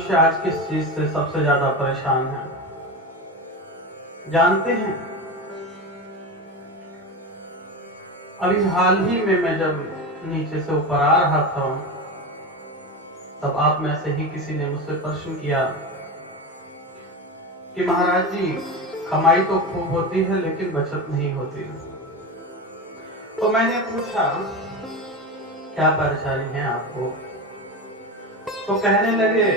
मनुष्य आज किस चीज से सबसे ज्यादा परेशान है जानते हैं? अभी हाल ही में मैं जब नीचे से ऊपर आ रहा था तब आप में से ही किसी ने मुझसे प्रश्न किया कि महाराज जी, कमाई तो खूब होती है लेकिन बचत नहीं होती। तो मैंने पूछा क्या परेशानी है आपको? तो कहने लगे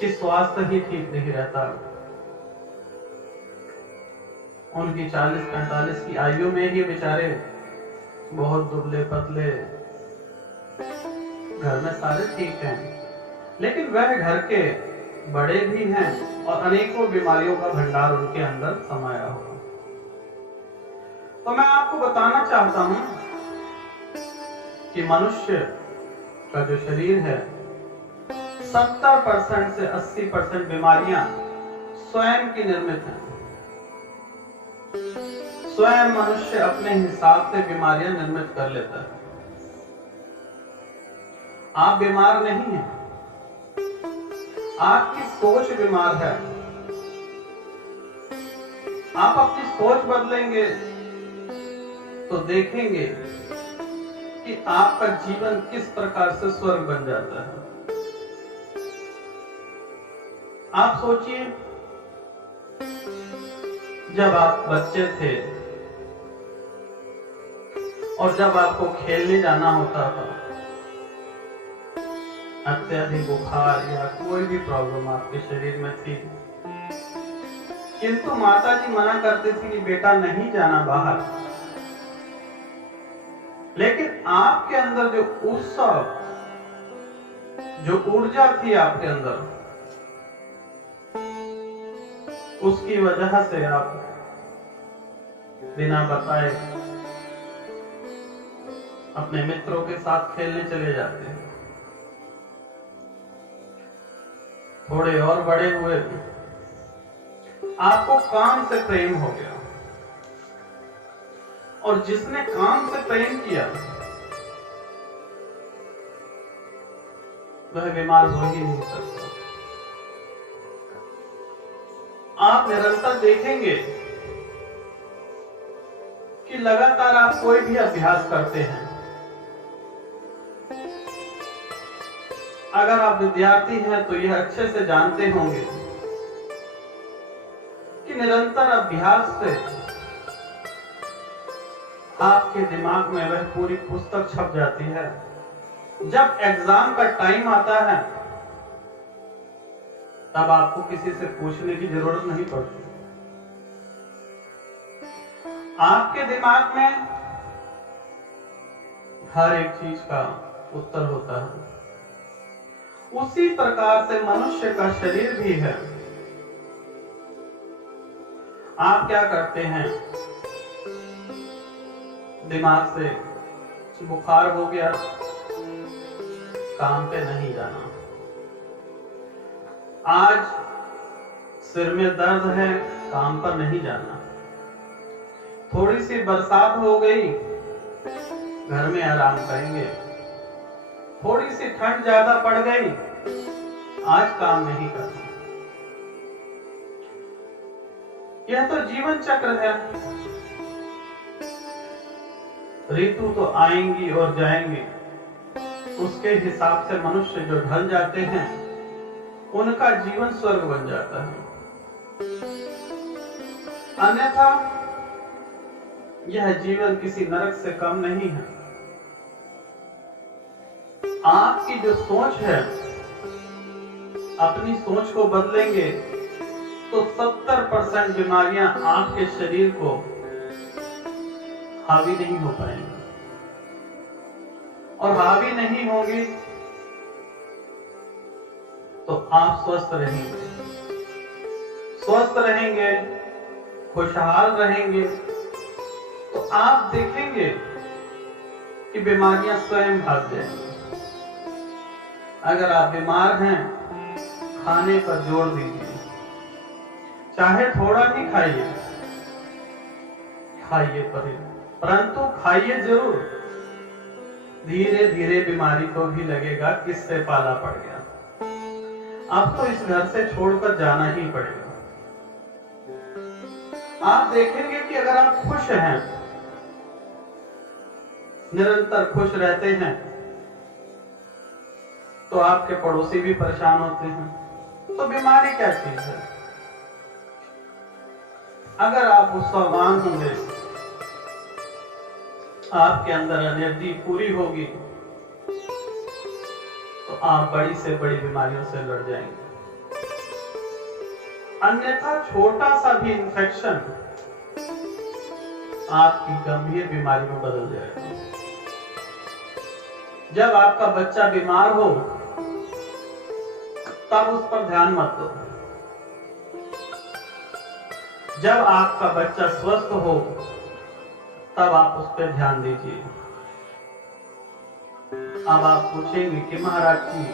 कि स्वास्थ्य ही ठीक नहीं रहता। उनकी 40-45 की आयु में ही बेचारे बहुत दुबले पतले, घर में सारे ठीक हैं, लेकिन वह घर के बड़े भी हैं और अनेकों बीमारियों का भंडार उनके अंदर समाया हुआ। तो मैं आपको बताना चाहता हूं कि मनुष्य का जो शरीर है 70% से 80% बीमारियां स्वयं की निर्मित हैं। स्वयं मनुष्य अपने हिसाब से बीमारियां निर्मित कर लेता है। आप बीमार नहीं हैं, आपकी सोच बीमार है। आप अपनी सोच बदलेंगे तो देखेंगे कि आपका जीवन किस प्रकार से स्वर्ग बन जाता है। आप सोचिए, जब आप बच्चे थे और जब आपको खेलने जाना होता था, अत्यधिक बुखार या कोई भी प्रॉब्लम आपके शरीर में थी, किंतु माता जी मना करती थी कि बेटा नहीं जाना बाहर, लेकिन आपके अंदर जो उत्साह, जो ऊर्जा थी आपके अंदर, उसकी वजह से आप बिना बताए अपने मित्रों के साथ खेलने चले जाते हैं। थोड़े और बड़े हुए, आपको काम से प्रेम हो गया, और जिसने काम से प्रेम किया वह बीमार हो ही नहीं सकता। आप निरंतर देखेंगे कि लगातार आप कोई भी अभ्यास करते हैं, अगर आप विद्यार्थी हैं तो यह अच्छे से जानते होंगे कि निरंतर अभ्यास से आपके दिमाग में वह पूरी पुस्तक छप जाती है। जब एग्जाम का टाइम आता है तब आपको किसी से पूछने की जरूरत नहीं पड़ती। आपके दिमाग में हर एक चीज का उत्तर होता है। उसी प्रकार से मनुष्य का शरीर भी है। आप क्या करते हैं? दिमाग से बुखार हो गया, काम पे नहीं जाना। आज सिर में दर्द है, काम पर नहीं जाना। थोड़ी सी बरसात हो गई, घर में आराम करेंगे। थोड़ी सी ठंड ज्यादा पड़ गई, आज काम नहीं करना। यह तो जीवन चक्र है। ऋतु तो आएंगी और जाएंगी, उसके हिसाब से मनुष्य जो ढल जाते हैं उनका जीवन स्वर्ग बन जाता है। अन्यथा यह जीवन किसी नरक से कम नहीं है। आपकी जो सोच है, अपनी सोच को बदलेंगे तो 70% बीमारियां आपके शरीर को हावी नहीं हो पाएंगी, और हावी नहीं होंगी तो आप स्वस्थ रहेंगे। स्वस्थ रहेंगे, खुशहाल रहेंगे तो आप देखेंगे कि बीमारियां स्वयं भाग जाएंगी। अगर आप बीमार हैं, खाने पर जोर दीजिए, चाहे थोड़ा ही खाइए, परंतु खाइए जरूर। धीरे धीरे बीमारी को भी लगेगा किससे पाला पड़ गया। अब तो इस घर से छोड़कर जाना ही पड़ेगा। आप देखेंगे कि अगर आप खुश हैं, निरंतर खुश रहते हैं, तो आपके पड़ोसी भी परेशान होते हैं। तो बीमारी क्या चीज है? अगर आप उत्साहवान होंगे, आपके अंदर एनर्जी पूरी होगी, तो आप बड़ी से बड़ी बीमारियों से लड़ जाएंगे। अन्यथा छोटा सा भी इन्फेक्शन आपकी गंभीर बीमारी में बदल जाएगा। जब आपका बच्चा बीमार हो तब उस पर ध्यान मत दो। जब आपका बच्चा स्वस्थ हो तब आप उस पर ध्यान दीजिए। अब आप पूछेंगे कि महाराज जी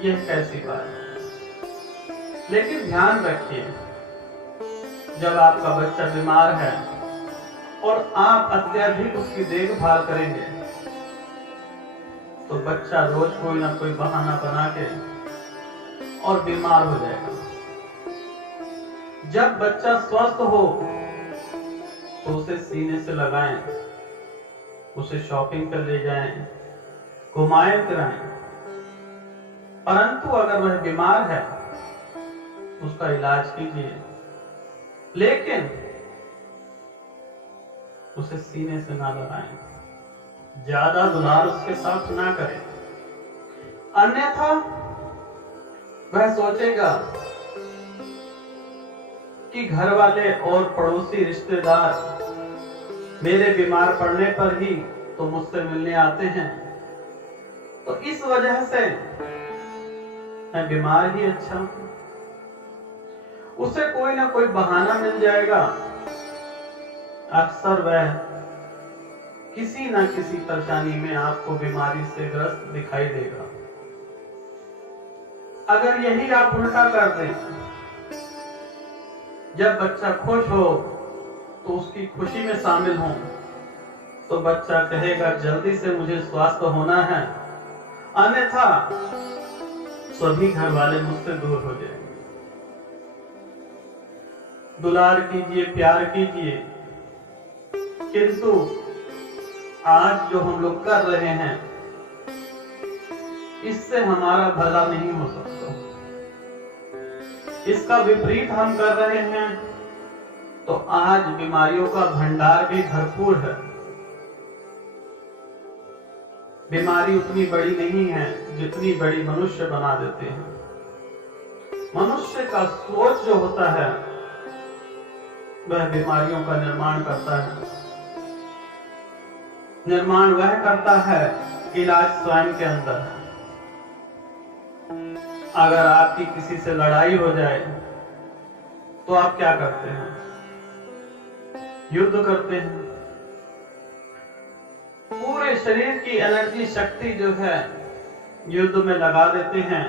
यह कैसी बात है? लेकिन ध्यान रखिए, जब आपका बच्चा बीमार है और आप अत्यधिक उसकी देखभाल करेंगे तो बच्चा रोज कोई ना कोई बहाना बना के और बीमार हो जाएगा। जब बच्चा स्वस्थ हो तो उसे सीने से लगाएं, उसे शॉपिंग कर ले जाएं, घुमाएं फिराएं। परंतु अगर वह बीमार है उसका इलाज कीजिए, लेकिन उसे सीने से ना लगाएं, ज्यादा दुलार उसके साथ ना करें। अन्यथा वह सोचेगा कि घर वाले और पड़ोसी रिश्तेदार मेरे बीमार पड़ने पर ही तो मुझसे मिलने आते हैं, तो इस वजह से मैं बीमार ही अच्छा हूं। उसे कोई ना कोई बहाना मिल जाएगा। अक्सर वह किसी न किसी परेशानी में आपको बीमारी से ग्रस्त दिखाई देगा। अगर यही आप उल्टा कर दें, जब बच्चा खुश हो तो उसकी खुशी में शामिल हो, तो बच्चा कहेगा जल्दी से मुझे स्वस्थ होना है, अन्यथा सभी घर वाले मुझसे दूर हो जाएंगे। दुलार कीजिए, प्यार कीजिए, किंतु आज जो हम लोग कर रहे हैं इससे हमारा भला नहीं हो सकता। इसका विपरीत हम कर रहे हैं तो आज बीमारियों का भंडार भी भरपूर है। बीमारी उतनी बड़ी नहीं है जितनी बड़ी मनुष्य बना देते हैं। मनुष्य का सोच जो होता है वह बीमारियों का निर्माण करता है। निर्माण वह करता है, इलाज स्वयं के अंदर है। अगर आपकी किसी से लड़ाई हो जाए तो आप क्या करते हैं? युद्ध करते हैं। पूरे शरीर की एनर्जी, शक्ति जो है युद्ध में लगा देते हैं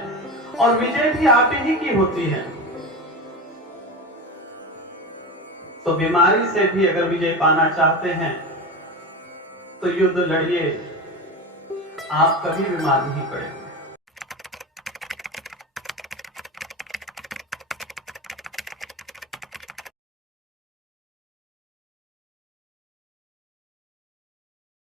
और विजय भी आप ही की होती है। तो बीमारी से भी अगर विजय पाना चाहते हैं तो युद्ध लड़िए, आप कभी बीमार नहीं पड़ेंगे।